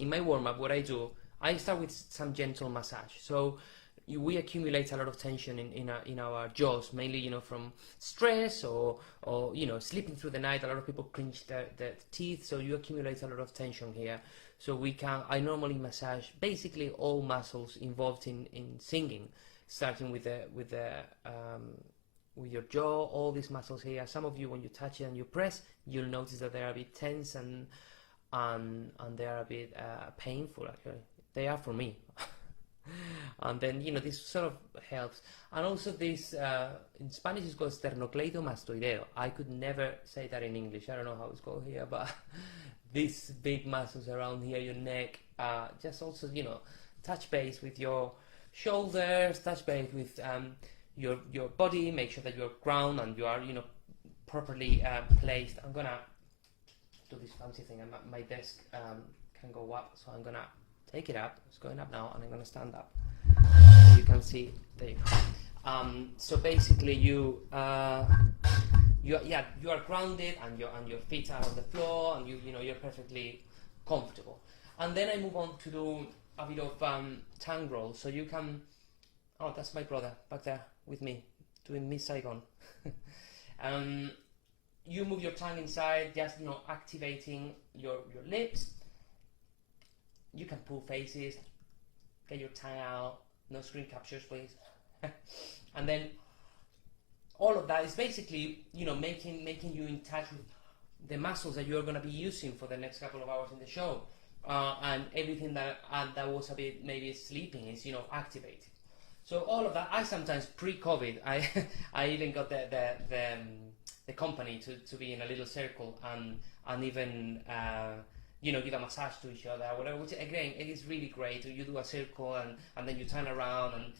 in my warm-up, what I do, I start with some gentle massage. So we accumulate a lot of tension in our jaws, mainly, you know, from stress or you know, sleeping through the night. A lot of people clench their teeth, so you accumulate a lot of tension here. So I normally massage basically all muscles involved in singing, starting with your jaw, all these muscles here. Some of you, when you touch it and you press, you'll notice that they are a bit tense and they are a bit painful. Actually, they are for me. And then, you know, this sort of helps. And also this, in Spanish it's called sternocleidomastoideo. I could never say that in English. I don't know how it's called here, but these big muscles around here, your neck, just also, you know, touch base with your shoulders, touch base with your body, make sure that you're grounded and you are, you know, properly placed. I'm gonna do this fancy thing, and my desk can go up, so I'm gonna take it up. It's going up now, and I'm gonna stand up. You can see there you go. So basically, you are grounded, and your feet are on the floor, and you know, you're perfectly comfortable. And then I move on to do a bit of tongue roll. So you can. Oh, that's my brother back there with me doing Miss Saigon. You move your tongue inside, just, you know, activating your lips. You can pull faces, get your tongue out, no screen captures, please. And then all of that is basically, you know, making you in touch with the muscles that you're going to be using for the next couple of hours in the show, and everything that was a bit maybe sleeping is, you know, activated. So all of that, I sometimes pre-COVID, I even got the company to be in a little circle and even you know, give a massage to each other, whatever. Which again, it is really great. You do a circle and then you turn around, and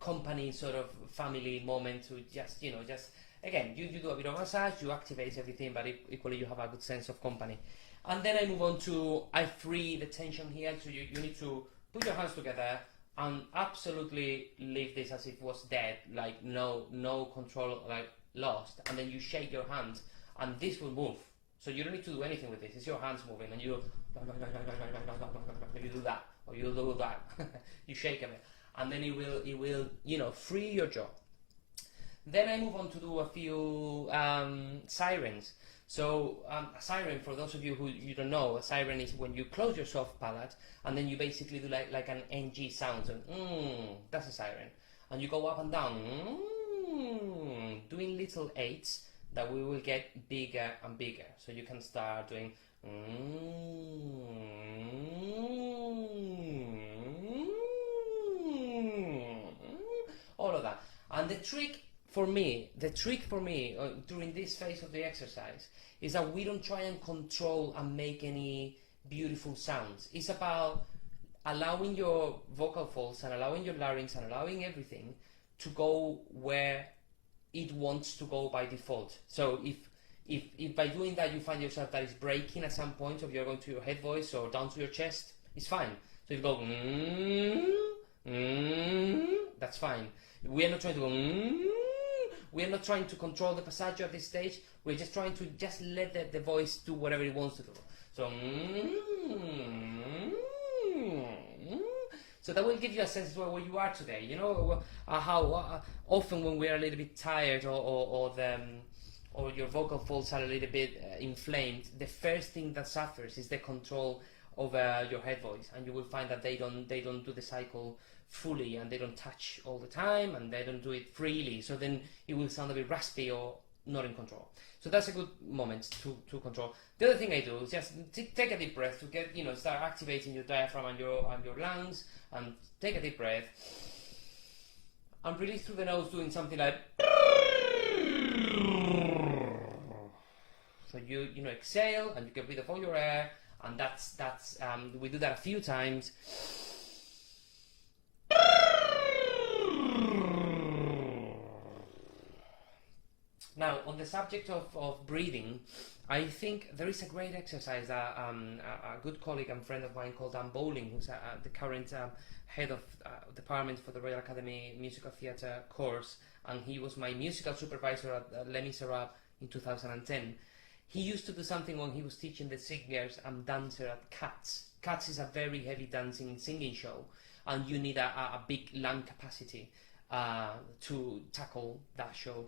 company sort of family moment to just, you know, just again, you do a bit of massage, you activate everything, but equally you have a good sense of company. And then I move on to, I free the tension here. So you need to put your hands together and absolutely leave this as if it was dead, like no control, like lost. And then you shake your hands, and this will move. So you don't need to do anything with this. It's your hands moving, and you do that, or you do that. You shake a bit, and then it will, you know, free your jaw. Then I move on to do a few sirens. So a siren, for those of you who you don't know, a siren is when you close your soft palate and then you basically do like an NG sound. So, that's a siren. And you go up and down, doing little 8s that we will get bigger and bigger. So you can start doing all of that. And the trick for me during this phase of the exercise is that we don't try and control and make any beautiful sounds. It's about allowing your vocal folds and allowing your larynx and allowing everything to go where it wants to go by default. So if by doing that you find yourself that is breaking at some point, or you're going to your head voice or down to your chest, it's fine. So if you go that's fine. We are not trying to go we are not trying to control the passaggio at this stage. We're just trying to just let the voice do whatever it wants to do. So so that will give you a sense of where you are today. You know, how often when we are a little bit tired or your vocal folds are a little bit inflamed, the first thing that suffers is the control over your head voice, and you will find that they don't do the cycle fully, and they don't touch all the time, and they don't do it freely. So then it will sound a bit raspy or not in control. So that's a good moment to control. The other thing I do is just take a deep breath to get, you know, start activating your diaphragm and your lungs, and take a deep breath and release through the nose, doing something like. So you know, exhale, and you can breathe upon your air, and that's we do that a few times. Now, on the subject of breathing, I think there is a great exercise that a good colleague and friend of mine called Dan Bowling, who's the current head of department for the Royal Academy Musical Theatre course, and he was my musical supervisor at Les Miserables in 2010. He used to do something when he was teaching the singers and dancers at Cats. Cats is a very heavy dancing singing show, and you need a big lung capacity to tackle that show.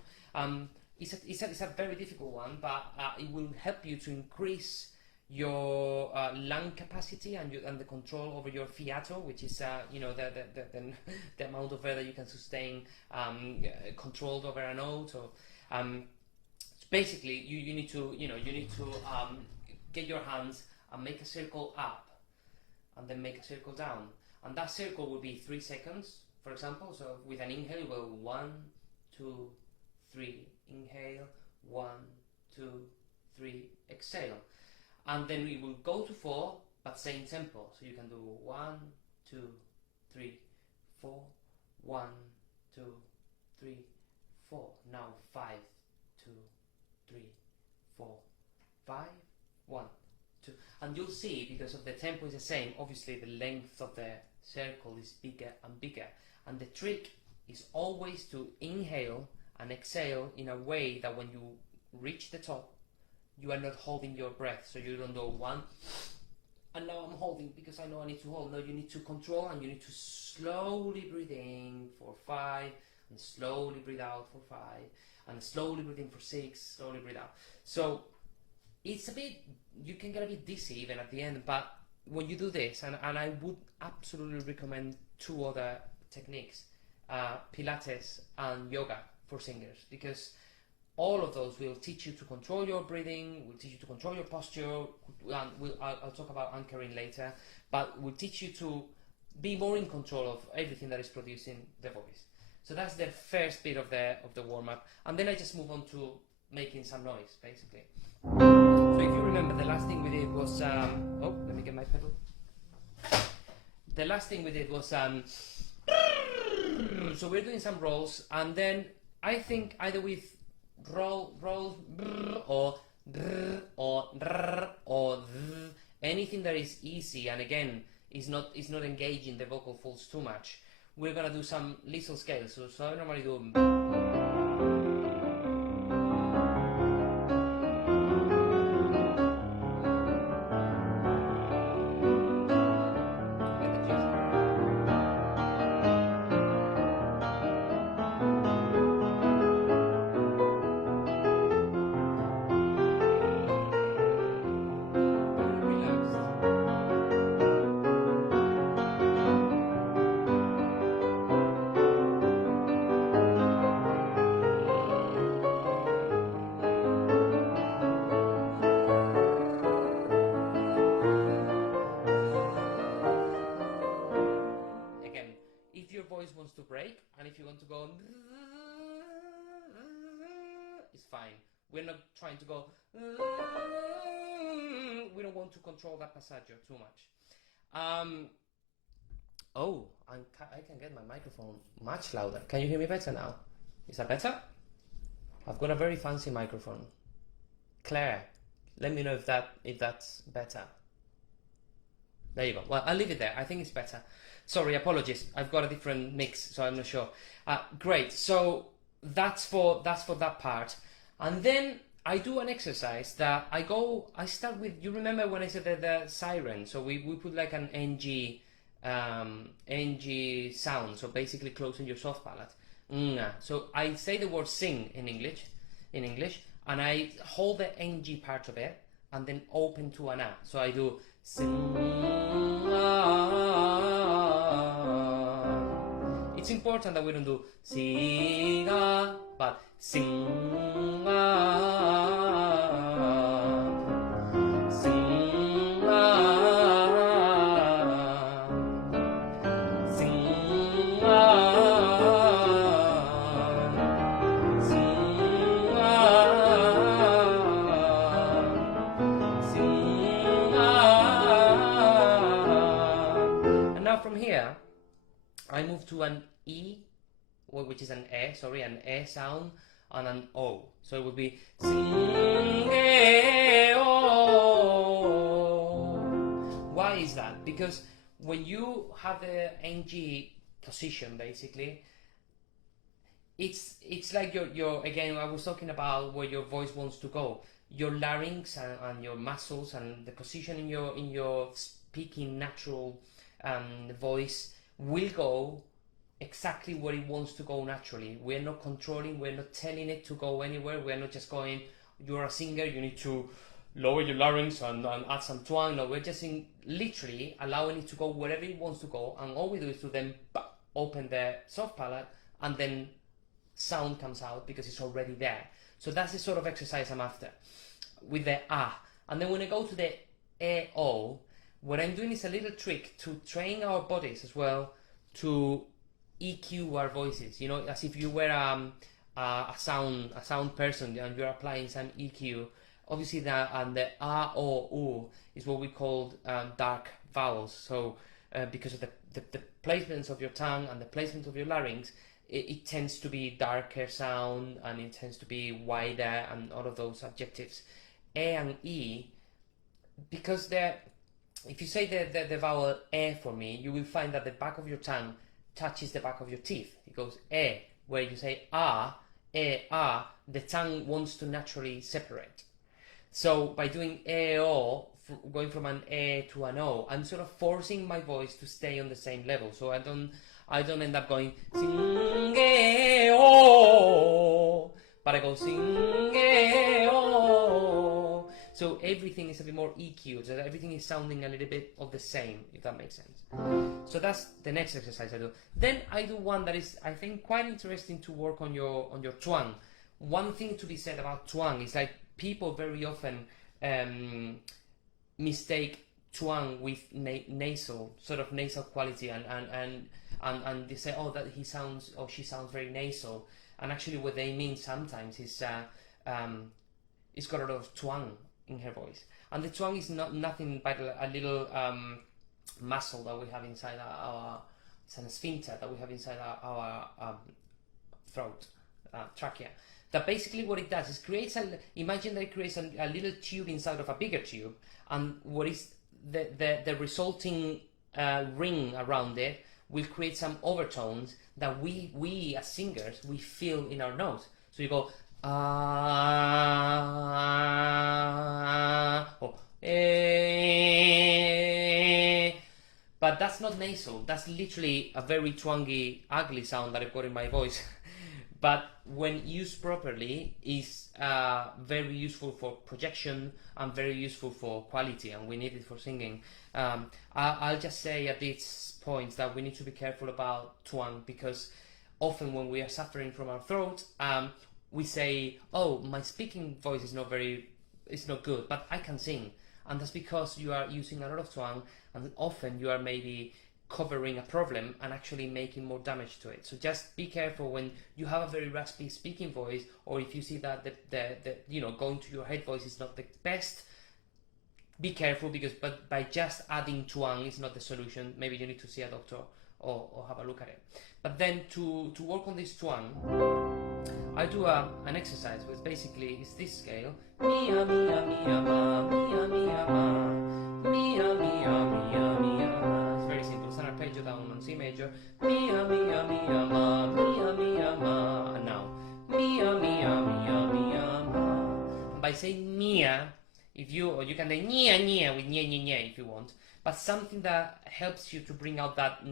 It's a very difficult one, but it will help you to increase your lung capacity and the control over your fiato, which is the amount of air that you can sustain controlled over a note. Or basically you need to get your hands and make a circle up, and then make a circle down, and that circle will be 3 seconds, for example. So with an inhale, we'll 1, 2, 3, inhale, 1, 2, 3, exhale, and then we will go to 4, but same tempo. So you can do 1, 2, 3, 4, 1, 2, 3, 4. Now 5, 2, 3, 4, 5, 1, 2, and you'll see, because of the tempo is the same, obviously the length of the circle is bigger and bigger, and the trick is always to inhale and exhale in a way that when you reach the top, you are not holding your breath. So you don't go 1 and now I'm holding because I know I need to hold. No, you need to control, and you need to slowly breathe in for 5, and slowly breathe out for 5, and slowly breathe in for 6, slowly breathe out. So it's a bit, you can get a bit dizzy even at the end, but when you do this, and I would absolutely recommend 2 other techniques, Pilates and yoga for singers, because all of those will teach you to control your breathing, will teach you to control your posture, and I'll talk about anchoring later, but will teach you to be more in control of everything that is producing the voice. So that's the first bit of the warm-up, and then I just move on to making some noise, basically. So if you remember, the last thing we did was oh, let me get my pedal. The last thing we did was so we're doing some rolls, and then I think either with rolls or anything that is easy, and again is not engaging the vocal folds too much, we're gonna do some little scales. So I normally do. Wants to break, and if you want to go, it's fine. We're not trying to go, we don't want to control that passaggio too much. Oh, I can get my microphone much louder. Can you hear me better now? Is that better? I've got a very fancy microphone. Claire, let me know if that's better. There you go. Well, I'll leave it there. I think it's better. Sorry, apologies. I've got a different mix, so I'm not sure. Great. So that's for that part. And then I do an exercise that I start with. You remember when I said the siren? So we put like an NG sound. So basically closing your soft palate. So I say the word sing in English, and I hold the NG part of it, and then open to an A. So I do sing. It's important that we don't do sing, but sing, sing, sing, and now from here I move to an E, which is an E sound, and an O. So it would be sing, O. Why is that? Because when you have the NG position, basically, it's like your again, I was talking about where your voice wants to go. Your larynx and your muscles and the position in your speaking natural voice will go exactly where it wants to go naturally. We're not controlling, we're not telling it to go anywhere, we're not just going, you're a singer, you need to lower your larynx and add some twang. No, we're just literally allowing it to go wherever it wants to go, and all we do is to then open the soft palate, and then sound comes out because it's already there. So that's the sort of exercise I'm after with the ah. And then when I go to the A-O, what I'm doing is a little trick to train our bodies as well to EQ our voices, you know, as if you were a sound person and you're applying some EQ. Obviously, the A, O, U is what we call dark vowels. So because of the placements of your tongue and the placement of your larynx, it tends to be darker sound, and it tends to be wider, and all of those adjectives. A and E, because if you say the vowel E for me, you will find that the back of your tongue touches the back of your teeth. It goes E, where you say ah, E, ah, the tongue wants to naturally separate. So by doing E, O, going from an E to an O, I'm sort of forcing my voice to stay on the same level. So I don't end up going sing e o, but I go sing e o. So everything is a bit more EQ, so everything is sounding a little bit of the same, if that makes sense. So that's the next exercise I do. Then I do one that is, I think, quite interesting to work on your twang. One thing to be said about twang is like people very often mistake twang with nasal, sort of nasal quality, and they say, oh, that he sounds or she sounds very nasal, and actually what they mean sometimes is it's got a lot of twang in her voice, and the twang is nothing but a little muscle that we have inside it's an sphincter that we have inside our throat, trachea. That basically what it does is imagine that it creates a little tube inside of a bigger tube, and what is the resulting ring around it will create some overtones that we as singers, we feel in our nose. So you go or but that's not nasal. That's literally a very twangy, ugly sound that I've got in my voice. But when used properly, is very useful for projection and very useful for quality, and we need it for singing. I'll just say at this point that we need to be careful about twang, because often when we are suffering from our throat, we say, oh, my speaking voice is not good, but I can sing. And that's because you are using a lot of twang, and often you are maybe covering a problem and actually making more damage to it. So just be careful when you have a very raspy speaking voice, or if you see that the going to your head voice is not the best. Be careful, because by just adding twang is not the solution. Maybe you need to see a doctor or have a look at it. But then to work on this twang, I do an exercise which basically is this scale: mia mia mia ma, mia mia ma, mia mia mia mia ma. It's very simple. It's an arpeggio down on C major. Mia mia mia ma, mia mia ma. And now mia mia mia mia ma. And by saying mia, you can say nia nia with nia nia nia if you want, but something that helps you to bring out that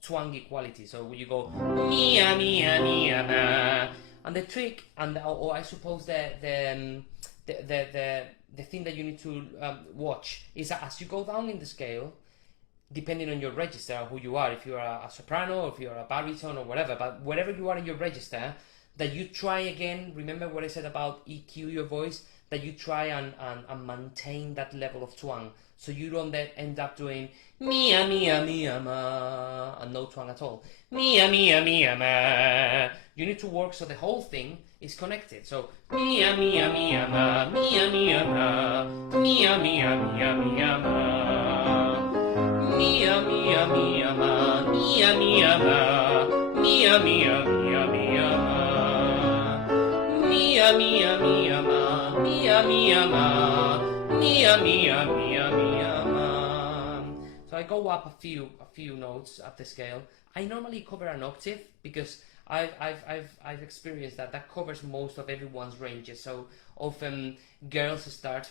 twangy quality. So you go mia mia mia ma, and the trick, or I suppose the thing that you need to watch is that as you go down in the scale, depending on your register, who you are, if you're a soprano, or if you're a baritone or whatever, but wherever you are in your register, that you try again. Remember what I said about EQ your voice, that you try and maintain that level of twang, so you don't then end up doing mia mia mia ma and no twang at all. Mia mia mia ma. You need to work so the whole thing is connected. So mia mia mia ma, mia mia ma, mia mia mia mia ma, mia mia mia ma, mia mia ma, mia mia mia mia ma, mia mia mia ma, mia mia ma, mia mia mia mia ma. So I go up a few notes up the scale. I normally cover an octave, because I've experienced that covers most of everyone's ranges. So often girls start